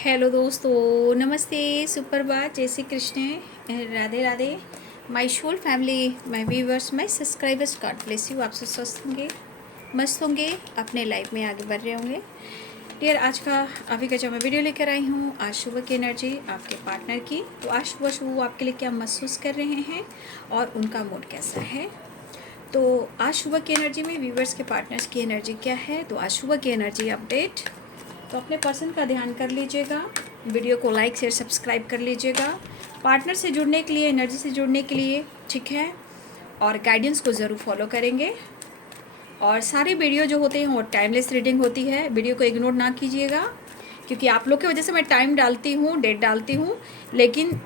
Hello दोस्तों, नमस्ते, सुप्रभात, जय Shri Krishna, Radhe Radhe. My soul family, my viewers, my subscribers, God bless you. आप सब स्वस्थ होंगे, मस्त होंगे, अपने लाइफ में आगे बढ़ रहे होंगे। डियर, आज का अभी का जो मैं वीडियो लेकर आई हूँ, आज सुबह की एनर्जी आपके पार्टनर की। तो आज सुबह सुबह वो आपके लिए क्या महसूस कर रहे हैं और उनका मूड कैसा है। तो आज सुबह की एनर्जी में व्यूवर्स के पार्टनर्स की एनर्जी क्या है। तो आज सुबह की एनर्जी अपडेट। तो अपने पर्सन का ध्यान कर लीजिएगा, वीडियो को लाइक शेयर सब्सक्राइब कर लीजिएगा। पार्टनर से जुड़ने के लिए, एनर्जी से जुड़ने के लिए, ठीक है, और गाइडेंस को ज़रूर फॉलो करेंगे। और सारी वीडियो जो होते हैं वो टाइमलेस रीडिंग होती है, वीडियो को इग्नोर ना कीजिएगा, क्योंकि आप लोग की वजह से मैं टाइम डालती हूँ, डेट डालती हूँ, लेकिन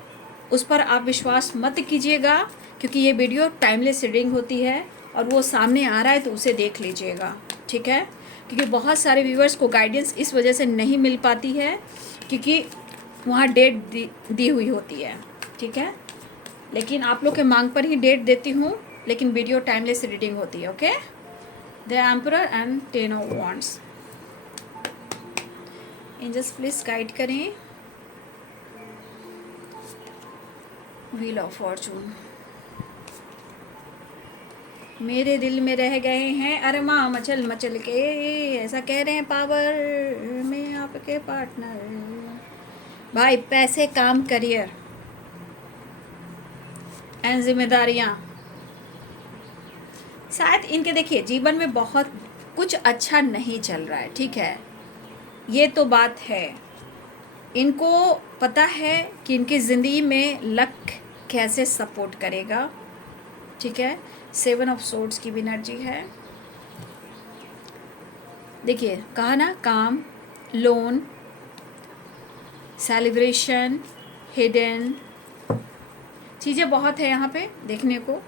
उस पर आप विश्वास मत कीजिएगा, क्योंकि ये वीडियो टाइमलेस रीडिंग होती है और वो सामने आ रहा है तो उसे देख लीजिएगा, ठीक है। क्योंकि बहुत सारे व्यूअर्स को गाइडेंस इस वजह से नहीं मिल पाती है, क्योंकि वहाँ डेट दी हुई होती है, ठीक है। लेकिन आप लोग के मांग पर ही डेट देती हूँ, लेकिन वीडियो टाइमलेस रीडिंग होती है, okay. The emperor and 10 of wands. Angels please guide करें। Wheel of fortune. मेरे दिल में रह गए हैं अरमा मचल मचल के, ऐसा कह रहे हैं पावर में आपके पार्टनर। भाई, पैसे, काम, करियर एंड जिम्मेदारियाँ, शायद इनके, देखिए, जीवन में बहुत कुछ अच्छा नहीं चल रहा है, ठीक है, ये तो बात है। इनको पता है कि इनकी ज़िंदगी में लक कैसे सपोर्ट करेगा, ठीक है। 7 ऑफ सोर्ड्स की भी एनर्जी है। देखिए, कहा ना, काम, लोन, सेलिब्रेशन, हिडन चीज़ें बहुत है यहाँ पे देखने को।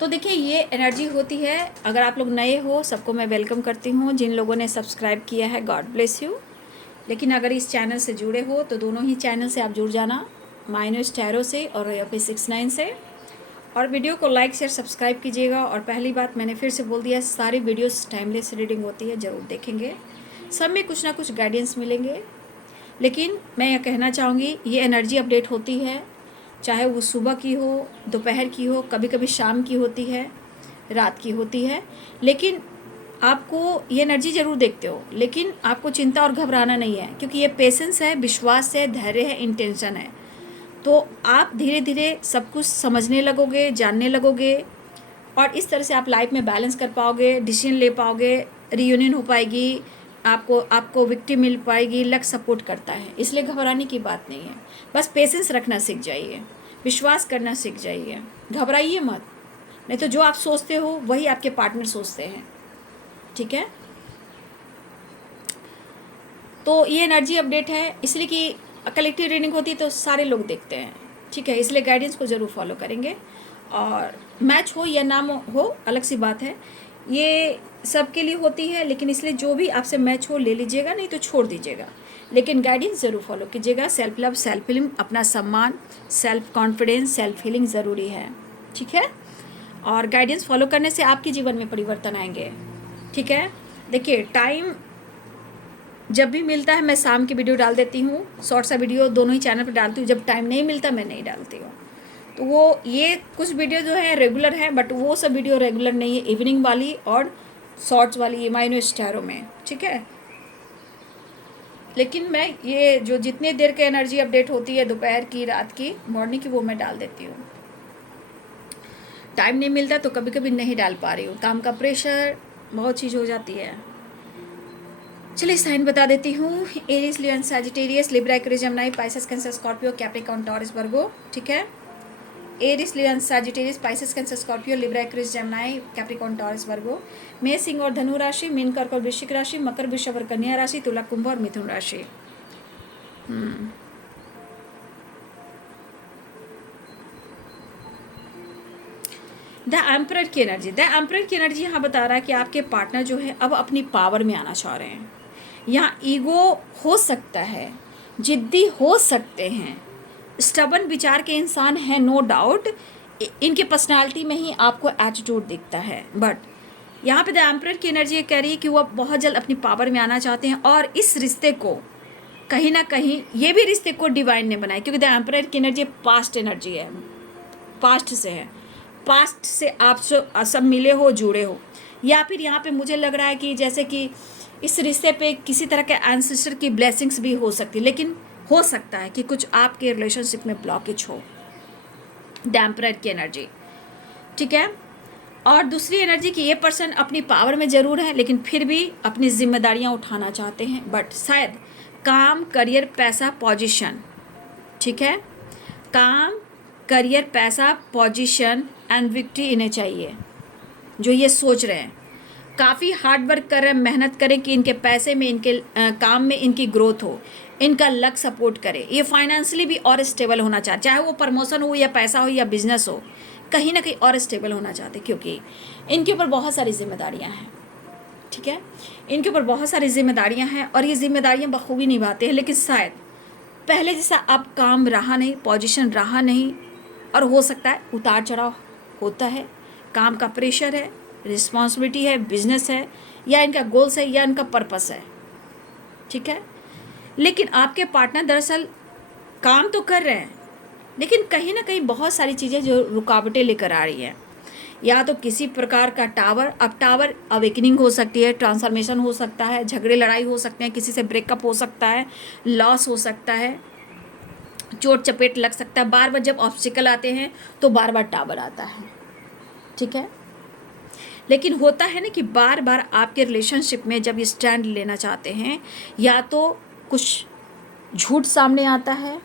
तो देखिए, ये एनर्जी होती है। अगर आप लोग नए हो, सबको मैं वेलकम करती हूँ। जिन लोगों ने सब्सक्राइब किया है, गॉड ब्लेस यू। लेकिन अगर इस चैनल से जुड़े हो तो दोनों ही चैनल से आप जुड़ जाना, माइनस टैरो से और पे 69 से। और वीडियो को लाइक शेयर सब्सक्राइब कीजिएगा। और पहली बात, मैंने फिर से बोल दिया, सारी वीडियोस टाइमलेस रीडिंग होती है, ज़रूर देखेंगे, सब में कुछ ना कुछ गाइडेंस मिलेंगे। लेकिन मैं यह कहना चाहूँगी, ये एनर्जी अपडेट होती है, चाहे वो सुबह की हो, दोपहर की हो, कभी कभी शाम की होती है, रात की होती है। लेकिन आपको ये एनर्जी ज़रूर देखते हो, लेकिन आपको चिंता और घबराना नहीं है, क्योंकि ये पेशेंस है, विश्वास है, धैर्य है, इंटेंशन है। तो आप धीरे धीरे सब कुछ समझने लगोगे, जानने लगोगे, और इस तरह से आप लाइफ में बैलेंस कर पाओगे, डिसीजन ले पाओगे, रियूनियन हो पाएगी, आपको विक्ट्री मिल पाएगी। लक सपोर्ट करता है, इसलिए घबराने की बात नहीं है। बस पेशेंस रखना सीख जाइए, विश्वास करना सीख जाइए, घबराइए मत। नहीं तो जो आप सोचते हो वही आपके पार्टनर सोचते हैं, ठीक है। तो ये एनर्जी अपडेट है, इसलिए कि कलेक्टिव रीडिंग होती है तो सारे लोग देखते हैं, ठीक है, इसलिए गाइडेंस को ज़रूर फॉलो करेंगे। और मैच हो या ना हो, अलग सी बात है, ये सबके लिए होती है, लेकिन इसलिए जो भी आपसे मैच हो ले लीजिएगा, नहीं तो छोड़ दीजिएगा, लेकिन गाइडेंस ज़रूर फॉलो कीजिएगा। सेल्फ लव, सेल्फ हीलिंग, अपना सम्मान, सेल्फ कॉन्फिडेंस, सेल्फ हीलिंग ज़रूरी है, ठीक है। और गाइडेंस फॉलो करने से आपके जीवन में परिवर्तन आएंगे, ठीक है। देखिए, टाइम जब भी मिलता है मैं शाम की वीडियो डाल देती हूँ, शॉर्ट सा वीडियो दोनों ही चैनल पर डालती हूँ। जब टाइम नहीं मिलता मैं नहीं डालती हूँ। तो वो ये कुछ वीडियो जो है रेगुलर है, बट वो सब वीडियो रेगुलर नहीं है, इवनिंग वाली और शॉर्ट्स वाली, माइनो स्टारो में, ठीक है। लेकिन मैं ये जो जितने देर की एनर्जी अपडेट होती है, दोपहर की, रात की, मॉर्निंग की, वो मैं डाल देती हूँ। टाइम नहीं मिलता तो कभी कभी नहीं डाल पा रही हूँ, काम का प्रेशर, बहुत चीज़ हो जाती है। चलिए साइन बता देती हूँ। Aries, Leo, Sagittarius, Libra, Aquarius, Gemini, Pisces, Cancer, Scorpio, Capricorn, Taurus, Virgo, ठीक है। Aries, Leo, Sagittarius, Pisces, Cancer, Scorpio, Libra, Aquarius, Gemini, Capricorn, Taurus, Virgo. मेष, सिंह और धनु राशि, मीन, कर्क और वृश्चिक राशि, मकर, वृषभ और कन्या राशि, तुला, कुंभ और मिथुन राशि। द एम्परर की एनर्जी, द एम्परर की एनर्जी यहाँ बता रहा है कि आपके पार्टनर जो है अब अपनी पावर में आना चाह रहे हैं। यहाँ ईगो हो सकता है, जिद्दी हो सकते हैं, स्टबन विचार के इंसान हैं, नो डाउट। इनके पर्सनालिटी में ही आपको एटीट्यूड दिखता है, बट यहाँ पे द एम्परर की एनर्जी ये कह रही है कि वो बहुत जल्द अपनी पावर में आना चाहते हैं, और इस रिश्ते को कहीं ना कहीं, ये भी रिश्ते को डिवाइन ने बनाया, क्योंकि द एम्परर की एनर्जी पास्ट एनर्जी है, पास्ट से है, पास्ट से आप सब मिले हो, जुड़े हो। या फिर यहाँ पे मुझे लग रहा है कि जैसे कि इस रिश्ते पे किसी तरह के एंसेस्टर की ब्लेसिंग्स भी हो सकती है, लेकिन हो सकता है कि कुछ आपके रिलेशनशिप में ब्लॉकेज हो, द एम्परर की एनर्जी, ठीक है। और दूसरी एनर्जी कि ये पर्सन अपनी पावर में ज़रूर है, लेकिन फिर भी अपनी जिम्मेदारियां उठाना चाहते हैं, बट शायद काम, करियर, पैसा, पोजीशन, ठीक है, काम, करियर, पैसा, पोजीशन एंड विक्ट्री इन्हें चाहिए, जो ये सोच रहे हैं। काफ़ी हार्ड वर्क कर रहे हैं, मेहनत करें कि इनके पैसे में, इनके काम में इनकी ग्रोथ हो, इनका लक सपोर्ट करे। ये फाइनेंशियली भी और स्टेबल होना चाहते, चाहे वो प्रमोशन हो या पैसा हो या बिजनेस हो, कहीं ना कहीं और स्टेबल होना चाहते, क्योंकि इनके ऊपर बहुत सारी जिम्मेदारियां हैं, ठीक है। इनके ऊपर बहुत सारी जिम्मेदारियां हैं और ये जिम्मेदारियां बखूबी निभाते हैं, लेकिन शायद पहले जैसा अब काम रहा नहीं, पोजीशन रहा नहीं, और हो सकता है उतार चढ़ाव होता है, काम का प्रेशर है, रिस्पॉन्सिबिलिटी है, बिजनेस है, या इनका गोल्स है, या इनका पर्पस है, ठीक है। लेकिन आपके पार्टनर दरअसल काम तो कर रहे हैं, लेकिन कहीं ना कहीं बहुत सारी चीज़ें जो रुकावटें लेकर आ रही हैं, या तो किसी प्रकार का टावर, अब टावर अवेकनिंग हो सकती है, ट्रांसफॉर्मेशन हो सकता है, झगड़े लड़ाई हो सकते हैं, किसी से ब्रेकअप हो सकता है, लॉस हो सकता है, चोट चपेट लग सकता है। बार बार जब ऑब्स्टिकल आते हैं तो बार बार टावर आता है, ठीक है। लेकिन होता है ना कि बार बार आपके रिलेशनशिप में जब ये स्टैंड लेना चाहते हैं, या तो कुछ झूठ सामने आता है,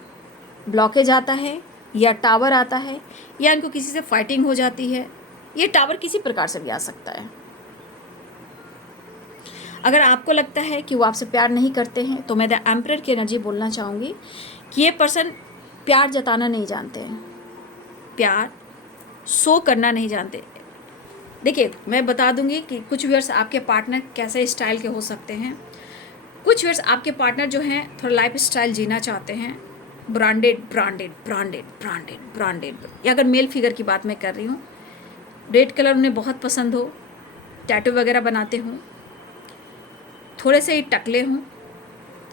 ब्लॉकेज आता है, या टावर आता है, या इनको किसी से फाइटिंग हो जाती है। ये टावर किसी प्रकार से भी आ सकता है। अगर आपको लगता है कि वो आपसे प्यार नहीं करते हैं, तो मैं द एम्परर की एनर्जी बोलना चाहूँगी कि ये पर्सन प्यार जताना नहीं जानते हैं, प्यार शो करना नहीं जानते। देखिए, मैं बता दूंगी कि कुछ व्यूअर्स आपके पार्टनर कैसे स्टाइल के हो सकते हैं। कुछ व्यूअर्स आपके पार्टनर जो हैं थोड़ा लाइफ स्टाइल जीना चाहते हैं, branded branded branded branded branded, या अगर मेल फिगर की बात मैं कर रही हूँ, रेड कलर उन्हें बहुत पसंद हो, टैटू वगैरह बनाते हों, थोड़े से ही टकले हों,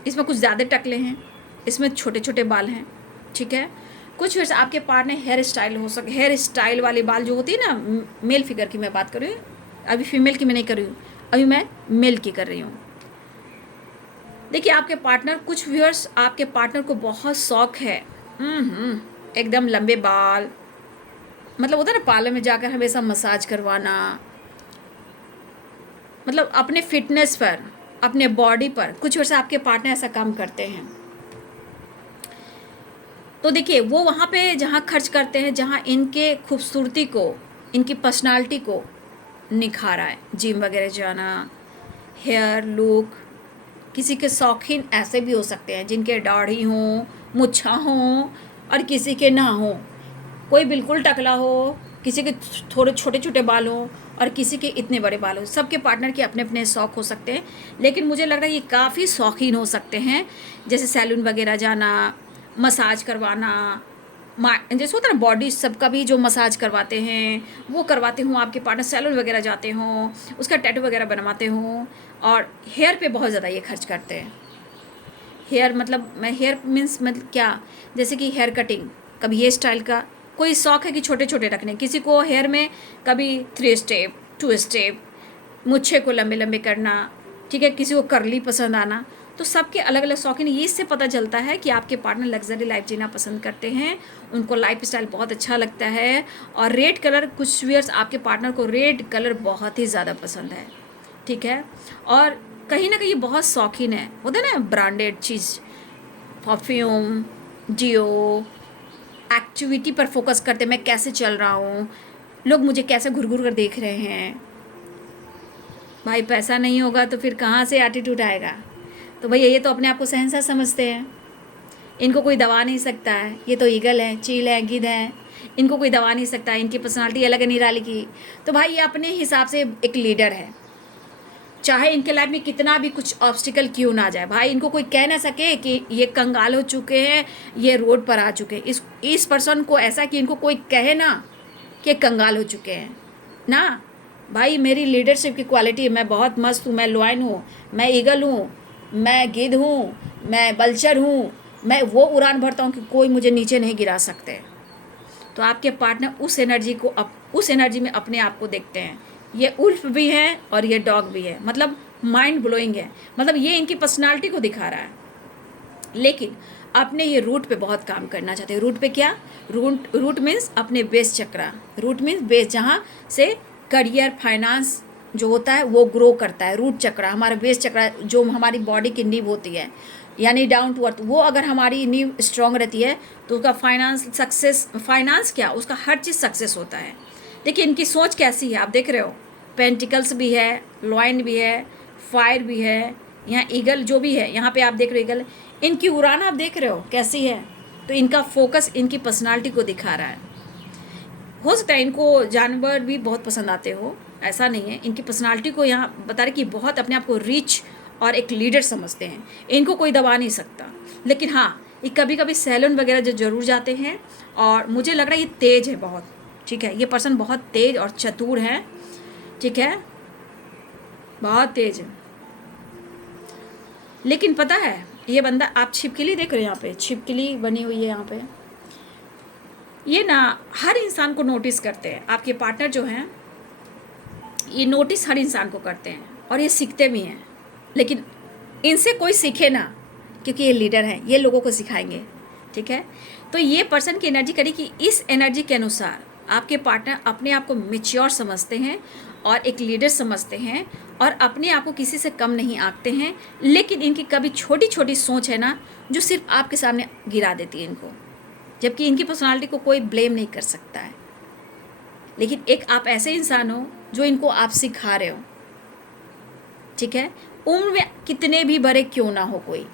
इसमें कुछ ज़्यादा टकले हैं, इसमें छोटे छोटे बाल हैं, ठीक है। कुछ व्यूअर्स आपके पार्टनर हेयर स्टाइल हो सके, हेयर स्टाइल वाले बाल जो होती है ना, मेल फिगर की मैं बात कर रही हूँ, अभी फीमेल की मैं नहीं कर रही हूँ, अभी मैं मेल की कर रही हूँ। देखिए, आपके पार्टनर, कुछ व्यूअर्स आपके पार्टनर को बहुत शौक है एकदम लंबे बाल, मतलब होता है ना पार्लर में जाकर हमेशा मसाज करवाना, मतलब अपने फिटनेस पर, अपने बॉडी पर। कुछ व्यूअर्स आपके पार्टनर ऐसा काम करते हैं, तो देखिए वो वहाँ पे जहाँ खर्च करते हैं, जहाँ इनके खूबसूरती को, इनकी पर्सनालिटी को निखारा है, जिम वगैरह जाना, हेयर लुक। किसी के शौकीन ऐसे भी हो सकते हैं जिनके दाढ़ी हों, मुच्छा हों, और किसी के ना हो, कोई बिल्कुल टकला हो, किसी के थोड़े छोटे छोटे बाल हों, और किसी के इतने बड़े बाल हों। सबके पार्टनर के अपने अपने शौक़ हो सकते हैं, लेकिन मुझे लग रहा है ये काफ़ी शौकीन हो सकते हैं, जैसे सैलून वगैरह जाना, मसाज करवाना, जैसे होता है ना बॉडी सबका भी जो मसाज करवाते हैं वो करवाते हों आपके पार्टनर, सैलून वगैरह जाते हों, उसका टैटू वगैरह बनवाते हों, और हेयर पे बहुत ज़्यादा ये खर्च करते हैं। हेयर मतलब मैं हेयर मीन्स मतलब क्या, जैसे कि हेयर कटिंग, कभी हेयर स्टाइल का कोई शौक़ है कि छोटे छोटे रखने, किसी को हेयर में कभी 3 स्टेप 2 स्टेप, मुच्छे को लंबे लंबे करना, ठीक है, किसी को करली पसंद आना। तो सबके अलग अलग शौकीन, ये इससे पता चलता है कि आपके पार्टनर लग्जरी लाइफ जीना पसंद करते हैं, उनको लाइफ स्टाइल बहुत अच्छा लगता है। और रेड कलर, कुछ व्यूअर्स आपके पार्टनर को रेड कलर बहुत ही ज़्यादा पसंद है, ठीक है। और कहीं ना कहीं बहुत शौकीन है, होता है ना ब्रांडेड चीज़, परफ्यूम, जियो, एक्टिविटी पर फोकस करते, मैं कैसे चल रहा हूँ, लोग मुझे कैसे घुर घुर कर देख रहे हैं। भाई पैसा नहीं होगा तो फिर कहाँ से एटीट्यूड आएगा। तो भैया ये तो अपने आप को शहंशाह समझते हैं, इनको कोई दबा नहीं सकता है, ये तो ईगल है, चील है, गिद्ध है, इनको कोई दबा नहीं सकता, इनकी पर्सनालिटी अलग है निराली की। तो भाई ये अपने हिसाब से एक लीडर है, चाहे इनके लाइफ में कितना भी कुछ ऑब्स्टिकल क्यों ना जाए, भाई इनको कोई कह ना सके कि ये कंगाल हो चुके हैं, ये रोड पर आ चुके हैं। इस पर्सन को ऐसा कि इनको कोई कहे ना कि कंगाल हो चुके हैं ना, भाई मेरी लीडरशिप की क्वालिटी, मैं बहुत मस्त हूँ, मैं लॉयन हूँ, मैं ईगल हूँ, मैं गिद्ध हूँ, मैं बल्चर हूँ, मैं वो उड़ान भरता हूँ कि कोई मुझे नीचे नहीं गिरा सकते। तो आपके पार्टनर उस एनर्जी में अपने आप को देखते हैं। ये उल्फ भी है और ये डॉग भी है, मतलब माइंड ब्लोइंग है, मतलब ये इनकी पर्सनालिटी को दिखा रहा है। लेकिन अपने ये रूट पे बहुत काम करना चाहते हैं। रूट पे क्या? रूट मीन्स अपने बेस चक्रा। रूट मीन्स बेस, जहाँ से करियर फाइनेंस जो होता है वो ग्रो करता है। रूट चक्रा हमारा बेस चक्रा, जो हमारी बॉडी की नींव होती है, यानी डाउन टू अर्थ, वो अगर हमारी नींव स्ट्रांग रहती है तो उसका फाइनेंस क्या, उसका हर चीज़ सक्सेस होता है। देखिए इनकी सोच कैसी है, आप देख रहे हो, पेंटिकल्स भी है, लॉइन भी है, फायर भी है, यहाँ ईगल जो भी है, यहाँ पे आप देख रहे हो ईगल, इनकी उड़ान आप देख रहे हो कैसी है। तो इनका फोकस इनकी पर्सनालिटी को दिखा रहा है। हो सकता है इनको जानवर भी बहुत पसंद आते हो, ऐसा नहीं है। इनकी पर्सनालिटी को यहाँ बता रहे कि बहुत अपने आप को रिच और एक लीडर समझते हैं। इनको कोई दबा नहीं सकता। लेकिन हाँ, ये कभी कभी सैलून वगैरह जो जरूर जाते हैं, और मुझे लग रहा है ये तेज है बहुत, ठीक है, ये पर्सन बहुत तेज और चतुर है, ठीक है, बहुत तेज है। लेकिन पता है ये बंदा, आप छिपकली देख रहे हो, यहाँ पे छिपकली बनी हुई है यहाँ पे, ये ना हर इंसान को नोटिस करते हैं। आपके पार्टनर जो हैं ये नोटिस हर इंसान को करते हैं और ये सीखते भी हैं। लेकिन इनसे कोई सीखे ना, क्योंकि ये लीडर हैं, ये लोगों को सिखाएंगे, ठीक है। तो ये पर्सन की एनर्जी करी कि इस एनर्जी के अनुसार आपके पार्टनर अपने आप को मैच्योर समझते हैं और एक लीडर समझते हैं, और अपने आप को किसी से कम नहीं आंकते हैं। लेकिन इनकी कभी छोटी छोटी सोच है ना, जो सिर्फ आपके सामने गिरा देती है इनको, जबकि इनकी पर्सनालिटी को कोई ब्लेम नहीं कर सकता है। लेकिन एक आप ऐसे इंसान हो जो इनको आप सिखा रहे हो, ठीक है, उम्र में कितने भी बड़े क्यों ना हो कोई।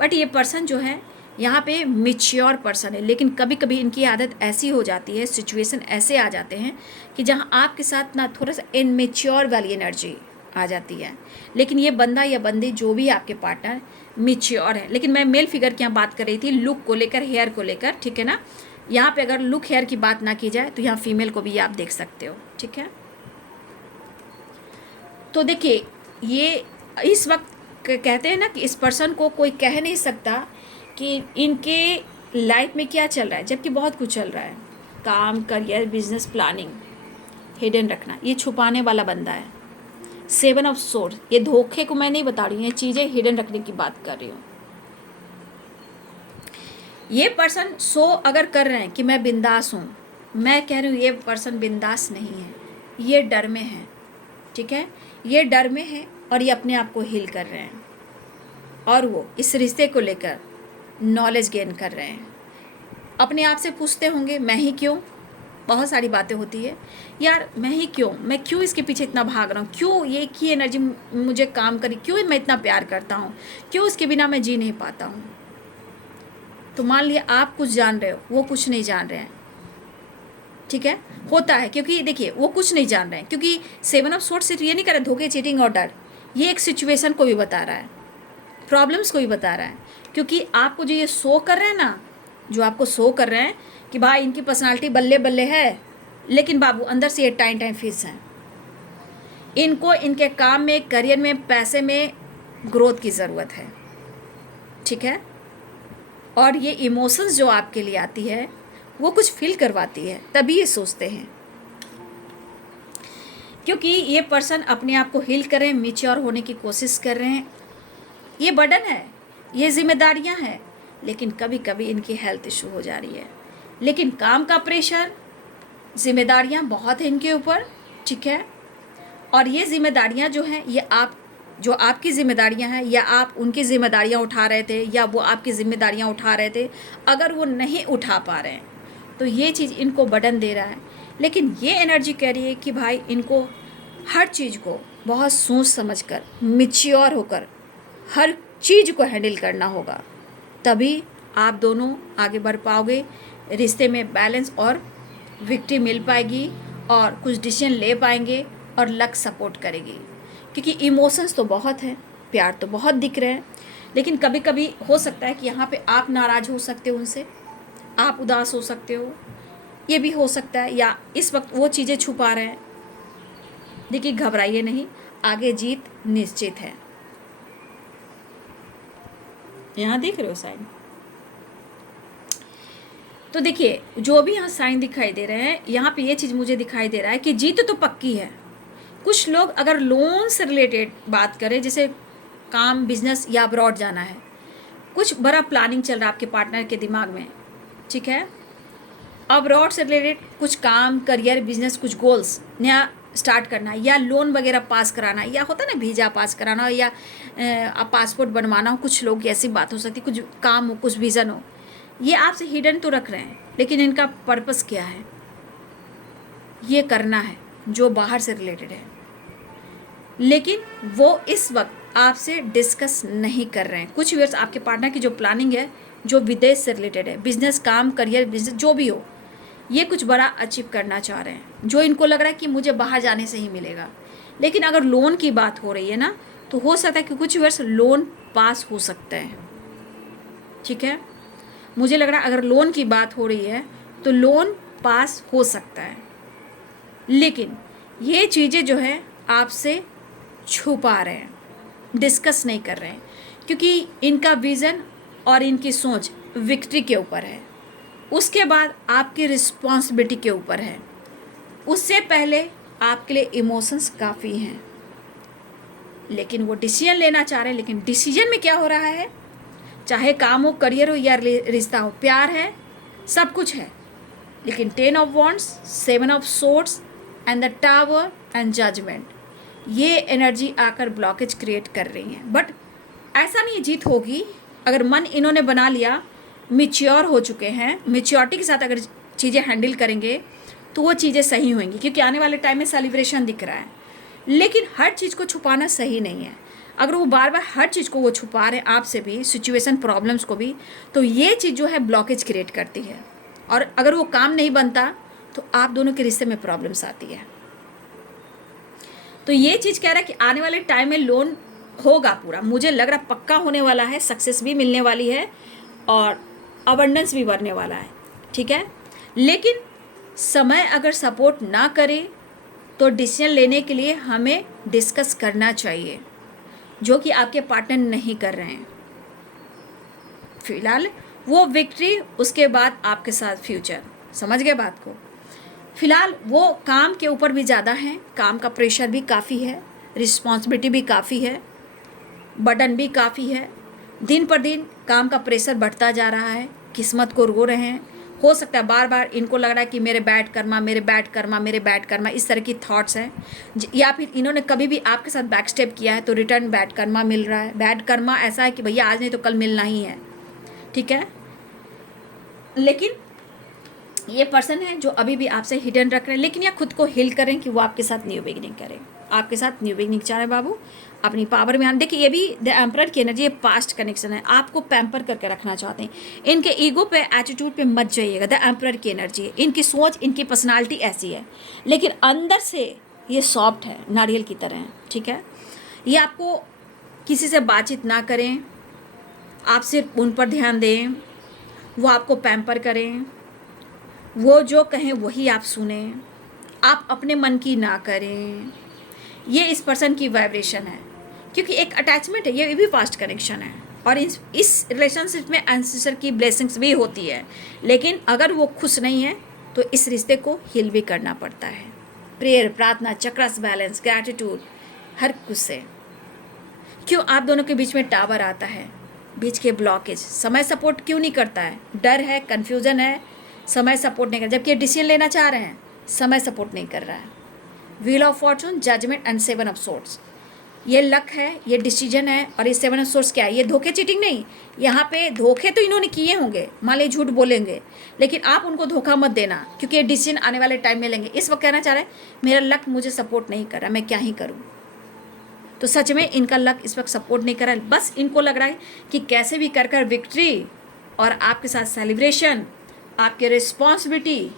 बट ये पर्सन जो है यहाँ पे मिच्योर पर्सन है। लेकिन कभी कभी इनकी आदत ऐसी हो जाती है, सिचुएशन ऐसे आ जाते हैं कि जहाँ आपके साथ ना थोड़ा सा इनमेच्योर वाली एनर्जी आ जाती है। लेकिन ये बंदा या बंदी जो भी आपके पार्टनर मिच्योर है। लेकिन मैं मेल फिगर की यहाँ बात कर रही थी, लुक को लेकर, हेयर को लेकर, ठीक है ना। यहाँ पे अगर लुक हेयर की बात ना की जाए तो यहाँ फीमेल को भी आप देख सकते हो, ठीक है। तो देखिए ये इस वक्त कहते हैं ना कि इस पर्सन को कोई कह नहीं सकता कि इनके लाइफ में क्या चल रहा है, जबकि बहुत कुछ चल रहा है। काम, करियर, बिजनेस, प्लानिंग, हिडन रखना, ये छुपाने वाला बंदा है। 7 ऑफ सोर्ड, ये धोखे को मैं नहीं बता रही हूँ, ये चीज़ें हिडन रखने की बात कर रही हूँ। ये पर्सन सो अगर कर रहे हैं कि मैं बिंदास हूँ, मैं कह रही हूँ ये पर्सन बिंदास नहीं है, ये डर में है, ठीक है, ये डर में है और ये अपने आप को हील कर रहे हैं। और वो इस रिश्ते को लेकर नॉलेज गेन कर रहे हैं। अपने आप से पूछते होंगे मैं ही क्यों, बहुत सारी बातें होती है यार, मैं क्यों इसके पीछे इतना भाग रहा हूँ, क्यों ये की एनर्जी मुझे काम करी, क्यों मैं इतना प्यार करता हूँ, क्यों इसके बिना मैं जी नहीं पाता हूँ। तो मान लिया आप कुछ जान रहे हो, वो कुछ नहीं जान रहे हैं, ठीक है, होता है। क्योंकि देखिए वो कुछ नहीं जान रहे हैं, क्योंकि 7 ऑफ सोर्ड सिर्फ ये नहीं कर रहा धोखे, चीटिंग और डर, ये एक सिचुएशन को भी बता रहा है, प्रॉब्लम्स को भी बता रहा है। क्योंकि आपको जो ये शो कर रहे हैं ना, जो आपको शो कर रहे हैं कि भाई इनकी पर्सनालिटी बल्ले बल्ले है, लेकिन बाबू अंदर से ये टाइम फिश हैं। इनको इनके काम में, करियर में, पैसे में ग्रोथ की ज़रूरत है, ठीक है। और ये इमोशंस जो आपके लिए आती है वो कुछ फील करवाती है, तभी ये सोचते हैं। क्योंकि ये पर्सन अपने आप को हील कर रहे हैं, मैच्योर होने की कोशिश कर रहे हैं। ये बर्डन है, ये जिम्मेदारियां हैं, लेकिन कभी कभी इनकी हेल्थ इशू हो जा रही है। लेकिन काम का प्रेशर, जिम्मेदारियां बहुत है इनके ऊपर, ठीक है। और ये जिम्मेदारियां जो हैं, ये जो आपकी जिम्मेदारियां हैं, या आप उनकी जिम्मेदारियां उठा रहे थे, या वो आपकी जिम्मेदारियां उठा रहे थे, अगर वो नहीं उठा पा रहे हैं तो ये चीज़ इनको बर्डन दे रहा है। लेकिन ये एनर्जी कह रही है कि भाई इनको हर चीज़ को बहुत सोच समझ कर, मैच्योर होकर हर चीज़ को हैंडल करना होगा, तभी आप दोनों आगे बढ़ पाओगे। रिश्ते में बैलेंस और विक्ट्री मिल पाएगी, और कुछ डिसीजन ले पाएंगे, और लक सपोर्ट करेगी। क्योंकि इमोशंस तो बहुत हैं, प्यार तो बहुत दिख रहे हैं, लेकिन कभी कभी हो सकता है कि यहाँ पे आप नाराज़ हो सकते हो उनसे, आप उदास हो सकते हो, ये भी हो सकता है, या इस वक्त वो चीज़ें छुपा रहे हैं, देखिए घबराइए नहीं, आगे जीत निश्चित है। यहाँ देख रहे हो साइन? तो देखिए जो भी यहाँ साइन दिखाई दे रहे हैं, यहाँ पे ये चीज़ मुझे दिखाई दे रहा है कि जीत तो पक्की है। कुछ लोग अगर लोन से रिलेटेड बात करें, जैसे काम, बिजनेस या अब्रॉड जाना है, कुछ बड़ा प्लानिंग चल रहा है आपके पार्टनर के दिमाग में, ठीक है। अब्रॉड से रिलेटेड कुछ काम, करियर, बिजनेस, कुछ गोल्स नया स्टार्ट करना, या लोन वगैरह पास कराना, या होता है ना वीज़ा पास कराना, या पासपोर्ट बनवाना हो, कुछ लोग की ऐसी बात हो सकती, कुछ काम हो, कुछ विज़न हो, ये आपसे हिडन तो रख रहे हैं, लेकिन इनका पर्पस क्या है? ये करना है जो बाहर से रिलेटेड है, लेकिन वो इस वक्त आपसे डिस्कस नहीं कर रहे हैं। कुछ व्यूअर्स आपके पार्टनर की जो प्लानिंग है, जो विदेश से रिलेटेड है, बिजनेस, काम, करियर, बिजनेस जो भी हो, ये कुछ बड़ा अचीव करना चाह रहे हैं, जो इनको लग रहा है कि मुझे बाहर जाने से ही मिलेगा। लेकिन अगर लोन की बात हो रही है ना, तो हो सकता है कि कुछ व्यूअर्स लोन पास हो सकते हैं, ठीक है। मुझे लग रहा है अगर लोन की बात हो रही है तो लोन पास हो सकता है, लेकिन ये चीज़ें जो है आपसे छुपा रहे हैं, डिस्कस नहीं कर रहे हैं, क्योंकि इनका विज़न और इनकी सोच विक्ट्री के ऊपर है, उसके बाद आपकी रिस्पॉन्सिबिलिटी के ऊपर है, उससे पहले आपके लिए इमोशंस काफ़ी हैं, लेकिन वो डिसीजन लेना चाह रहे हैं। लेकिन डिसीजन में क्या हो रहा है, चाहे काम हो, करियर हो या रिश्ता हो, प्यार है, सब कुछ है, लेकिन 10 of wands, 7 of swords and the tower and judgement, ये एनर्जी आकर ब्लॉकेज क्रिएट कर रही हैं। बट ऐसा नहीं जीत होगी, अगर मन इन्होंने बना लिया, मिच्योर हो चुके हैं, मिच्योरिटी के साथ अगर चीज़ें हैंडल करेंगे तो वो चीज़ें सही होंगी, क्योंकि आने वाले टाइम में सेलिब्रेशन दिख रहा है। लेकिन हर चीज़ को छुपाना सही नहीं है। अगर वो बार बार हर चीज़ को वो छुपा रहे हैं आपसे भी, सिचुएशन, प्रॉब्लम्स को भी, तो ये चीज़ जो है ब्लॉकेज क्रिएट करती है, और अगर वो काम नहीं बनता तो आप दोनों के रिश्ते में प्रॉब्लम्स आती है। तो ये चीज़ कह रहा है कि आने वाले टाइम में लोन होगा पूरा, मुझे लग रहा पक्का होने वाला है, सक्सेस भी मिलने वाली है और अबंडेंस भी बढ़ने वाला है, ठीक है। लेकिन समय अगर सपोर्ट ना करे तो डिसीजन लेने के लिए हमें डिस्कस करना चाहिए, जो कि आपके पार्टनर नहीं कर रहे हैं। फिलहाल वो विक्ट्री, उसके बाद आपके साथ फ्यूचर, समझ गए बात को। फिलहाल वो काम के ऊपर भी ज़्यादा है, काम का प्रेशर भी काफ़ी है, रिस्पॉन्सिबिलिटी भी काफ़ी है, बर्डन भी काफ़ी है, दिन पर दिन काम का प्रेशर बढ़ता जा रहा है, किस्मत को रो रहे हैं। हो सकता है बार बार इनको लग रहा है कि मेरे बैड कर्मा, मेरे बैड कर्मा, मेरे बैड कर्मा, इस तरह की थॉट्स हैं, या फिर इन्होंने कभी भी आपके साथ बैक स्टेप किया है तो रिटर्न बैड कर्मा मिल रहा है। बैड कर्मा ऐसा है कि भैया आज नहीं तो कल मिलना ही है, ठीक है। लेकिन ये पर्सन है जो अभी भी आपसे हिडन रख रहे हैं, लेकिन या खुद को हिल करें कि वो आपके साथ न्यू बिगिनिंग करें, आपके साथ न्यू बिगिनिंग चाह रहे हैं बाबू, अपनी पावर में आने। देखिए ये भी द एम्परर की एनर्जी, ये पास्ट कनेक्शन है, आपको पैम्पर करके रखना चाहते हैं। इनके ईगो पे, एटीट्यूड पे मत जाइएगा, द एम्परर की एनर्जी है, इनकी सोच, इनकी पर्सनालिटी ऐसी है, लेकिन अंदर से ये सॉफ्ट है, नारियल की तरह है, ठीक है। ये आपको किसी से बातचीत ना करें, आप सिर्फ उन पर ध्यान दें, वो आपको पैम्पर करें, वो जो कहें वही आप सुने, आप अपने मन की ना करें। ये इस पर्सन की वाइब्रेशन है, क्योंकि एक अटैचमेंट है, ये भी पास्ट कनेक्शन है, और इस रिलेशनशिप में एंसेस्टर की ब्लेसिंग्स भी होती है। लेकिन अगर वो खुश नहीं है तो इस रिश्ते को हील भी करना पड़ता है। प्रेयर, प्रार्थना, चक्रस बैलेंस, ग्रैटिट्यूड, हर कुछ से। क्यों आप दोनों के बीच में टावर आता है, बीच के ब्लॉकेज, समय सपोर्ट क्यों नहीं करता है? डर है, कन्फ्यूज़न है, समय सपोर्ट नहीं कर, जबकि ये डिसीजन लेना चाह रहे हैं, समय सपोर्ट नहीं कर रहा है। Wheel of fortune, judgement and 7 of swords, ये लक है, ये डिसीजन है, और ये 7 ऑफ सोर्ड्स क्या है? ये धोखे, चीटिंग नहीं। यहाँ पे धोखे तो इन्होंने किए होंगे, मान लीजिए झूठ बोलेंगे, लेकिन आप उनको धोखा मत देना, क्योंकि ये डिसीजन आने वाले टाइम में लेंगे। इस वक्त कहना चाह रहे हैं मेरा लक मुझे सपोर्ट नहीं कर रहा, मैं क्या ही करूँ। तो सच में इनका लक इस वक्त सपोर्ट नहीं कर रहा है, बस इनको लग रहा है कि कैसे भी कर कर विक्ट्री और आपके साथ सेलिब्रेशन, आपके रिस्पॉन्सिबिलिटी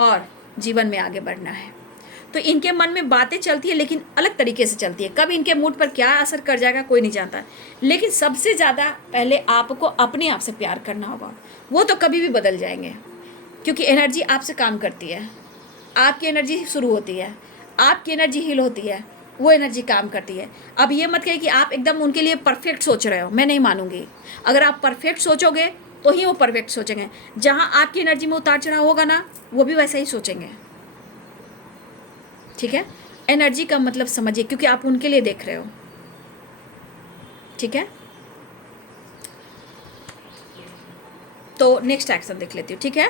और जीवन में आगे बढ़ना है। तो इनके मन में बातें चलती है, लेकिन अलग तरीके से चलती है। कब इनके मूड पर क्या असर कर जाएगा कोई नहीं जानता, लेकिन सबसे ज़्यादा पहले आपको अपने आप से प्यार करना होगा। वो तो कभी भी बदल जाएंगे, क्योंकि एनर्जी आपसे काम करती है, आपकी एनर्जी शुरू होती है। आपकी एनर्जी हील होती है, वो एनर्जी काम करती है। अब ये मत कहिए कि आप एकदम उनके लिए परफेक्ट सोच रहे हो, मैं नहीं मानूंगी। अगर आप परफेक्ट सोचोगे तो ही वो परफेक्ट सोचेंगे। जहाँ आपकी एनर्जी में उतार चढ़ाव होगा ना, वो भी वैसा ही सोचेंगे। ठीक है, एनर्जी का मतलब समझिए, क्योंकि आप उनके लिए देख रहे हो। ठीक है, तो नेक्स्ट एक्शन देख लेती हूँ। ठीक है,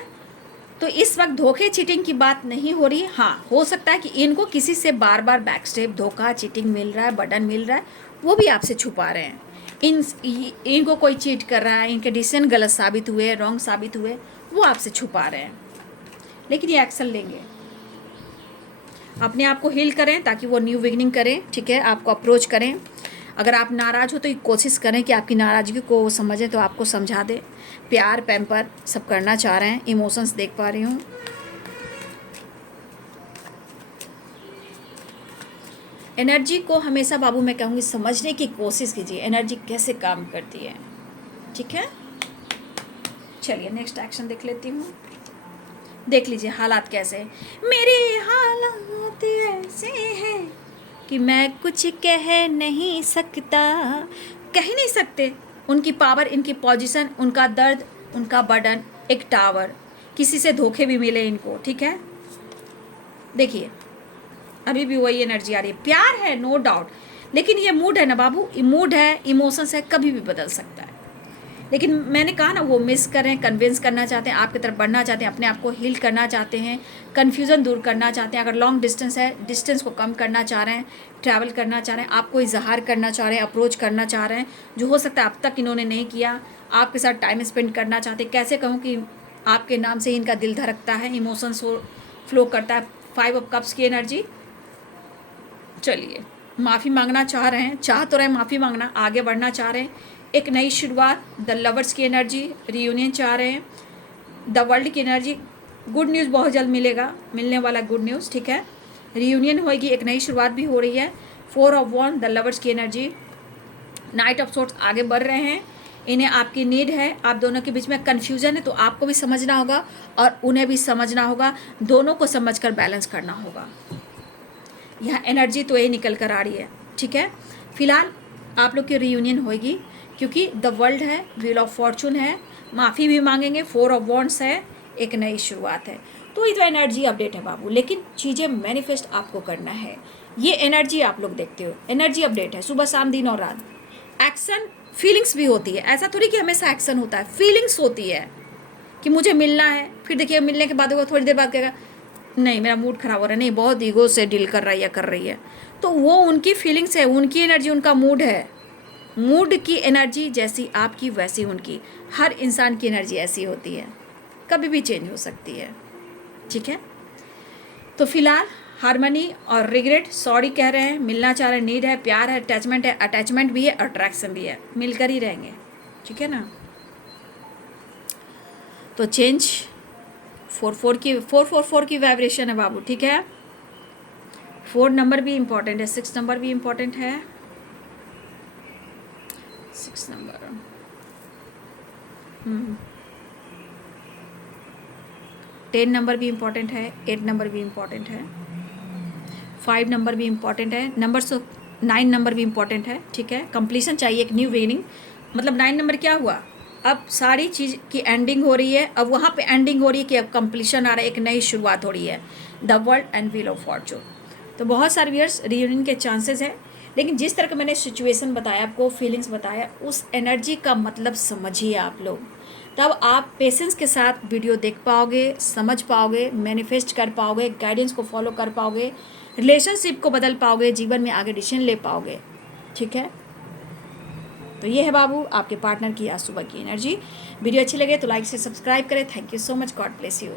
तो इस वक्त धोखे चीटिंग की बात नहीं हो रही। हाँ, हो सकता है कि इनको किसी से बार बार बैक स्टेप, धोखा, चीटिंग मिल रहा है, बर्डन मिल रहा है, वो भी आपसे छुपा रहे हैं। इनको कोई चीट कर रहा है, इनके डिसीजन गलत साबित हुए, रॉन्ग साबित हुए, वो आपसे छुपा रहे हैं। लेकिन ये एक्शन लेंगे, अपने आप को हील करें ताकि वो न्यू बिगिनिंग करें। ठीक है, आपको अप्रोच करें। अगर आप नाराज़ हो तो कोशिश करें कि आपकी नाराज़गी को समझें, तो आपको समझा दे। प्यार, पैम्पर सब करना चाह रहे हैं। इमोशंस देख पा रही हूँ। एनर्जी को हमेशा बाबू मैं कहूँगी समझने की कोशिश कीजिए, एनर्जी कैसे काम करती है। ठीक है, चलिए नेक्स्ट एक्शन देख लेती हूँ। देख लीजिए हालात कैसे हैं। मेरे हालात ऐसे हैं कि मैं कुछ कह नहीं सकता। कह ही नहीं सकते। उनकी पावर, इनकी पोजीशन, उनका दर्द, उनका बर्डन, एक टावर। किसी से धोखे भी मिले इनको। ठीक है, देखिए अभी भी वही एनर्जी आ रही है। प्यार है नो डाउट, लेकिन ये मूड है ना बाबू, मूड है, इमोशंस है, कभी भी बदल सकता है। लेकिन मैंने कहा ना, वो मिस करें, कन्विंस करना चाहते हैं, आपकी तरफ बढ़ना चाहते हैं, अपने आप को हील करना चाहते हैं, कन्फ्यूज़न दूर करना चाहते हैं। अगर लॉन्ग डिस्टेंस है, डिस्टेंस को कम करना चाह रहे हैं, ट्रैवल करना चाह रहे हैं, आपको इजहार करना चाह रहे हैं, अप्रोच करना चाह रहे हैं, जो हो सकता है अब तक इन्होंने नहीं किया। आपके साथ टाइम स्पेंड करना चाहते हैं। कैसे कहूँ कि आपके नाम से ही इनका दिल धड़कता है, इमोशंस फ्लो करता है। 5 ऑफ कप्स की एनर्जी। चलिए, माफ़ी मांगना चाह रहे हैं, चाह तो रहे माफ़ी मांगना, आगे बढ़ना चाह रहे हैं, एक नई शुरुआत। द लवर्स की एनर्जी, रियूनियन चाह रहे हैं। द वर्ल्ड की एनर्जी, गुड न्यूज़ बहुत जल्द मिलेगा, मिलने वाला गुड न्यूज़। ठीक है, रियूनियन होएगी, एक नई शुरुआत भी हो रही है। 4 ऑफ वॉन्ड, द लवर्स की एनर्जी। नाइट ऑफ सोर्ट्स, आगे बढ़ रहे हैं, इन्हें आपकी नीड है। आप दोनों के बीच में कन्फ्यूजन है, तो आपको भी समझना होगा और उन्हें भी समझना होगा, दोनों को समझकर बैलेंस करना होगा। यहाँ एनर्जी तो यही निकल कर आ रही है। ठीक है, फिलहाल आप लोग की रियूनियन होगी, क्योंकि द वर्ल्ड है, व्हील ऑफ फॉर्चून है, माफ़ी भी मांगेंगे, 4 ऑफ वॉन्ड्स है, एक नई शुरुआत है। तो ये तो एनर्जी अपडेट है बाबू, लेकिन चीज़ें मैनिफेस्ट आपको करना है। ये एनर्जी आप लोग देखते हो, एनर्जी अपडेट है, सुबह शाम दिन और रात। एक्शन, फीलिंग्स भी होती है। ऐसा थोड़ी कि हमेशा एक्शन होता है, फीलिंग्स होती है कि मुझे मिलना है। फिर देखिए मिलने के बाद होगा, थोड़ी देर बाद कहेगा नहीं मेरा मूड ख़राब हो रहा है, नहीं बहुत ईगो से डील कर रहा है या कर रही है। तो वो उनकी फीलिंग्स है, उनकी एनर्जी, उनका मूड है। मूड की एनर्जी जैसी आपकी वैसी उनकी। हर इंसान की एनर्जी ऐसी होती है, कभी भी चेंज हो सकती है। ठीक है, तो फिलहाल हारमनी और रिग्रेट, सॉरी कह रहे हैं, मिलना चाह रहे हैं, नीड है, प्यार है, अटैचमेंट है, अटैचमेंट भी है, अट्रैक्शन भी है, मिलकर ही रहेंगे। ठीक है ना, तो चेंज 444 की वाइब्रेशन है बाबू। ठीक है, 4 नंबर भी इम्पॉर्टेंट है, 6 नंबर भी इम्पॉर्टेंट है, 6 नंबर 10 नंबर भी इम्पॉर्टेंट है, 8 नंबर भी इम्पॉर्टेंट है, 5 नंबर भी इम्पॉर्टेंट है, नंबर 9 नंबर भी इम्पॉर्टेंट है। ठीक है, कंप्लीशन चाहिए, एक न्यू बिगिनिंग। मतलब 9 नंबर क्या हुआ, अब सारी चीज़ की एंडिंग हो रही है, अब वहाँ पे एंडिंग हो रही है कि अब कंप्लीशन आ रहा है, एक नई शुरुआत हो रही है। The world and wheel of Fortune. तो बहुत सारे व्यूअर्स रियूनियन के चांसेस हैं, लेकिन जिस तरह का मैंने सिचुएशन बताया आपको, फीलिंग्स बताया, उस एनर्जी का मतलब समझिए आप लोग, तब आप पेशेंस के साथ वीडियो देख पाओगे, समझ पाओगे, मैनिफेस्ट कर पाओगे, गाइडेंस को फॉलो कर पाओगे, रिलेशनशिप को बदल पाओगे, जीवन में आगे डिसीजन ले पाओगे। ठीक है, तो ये है बाबू आपके पार्टनर की आज सुबह की एनर्जी। वीडियो अच्छी लगे तो लाइक से सब्सक्राइब करें। Thank you so much, God bless you.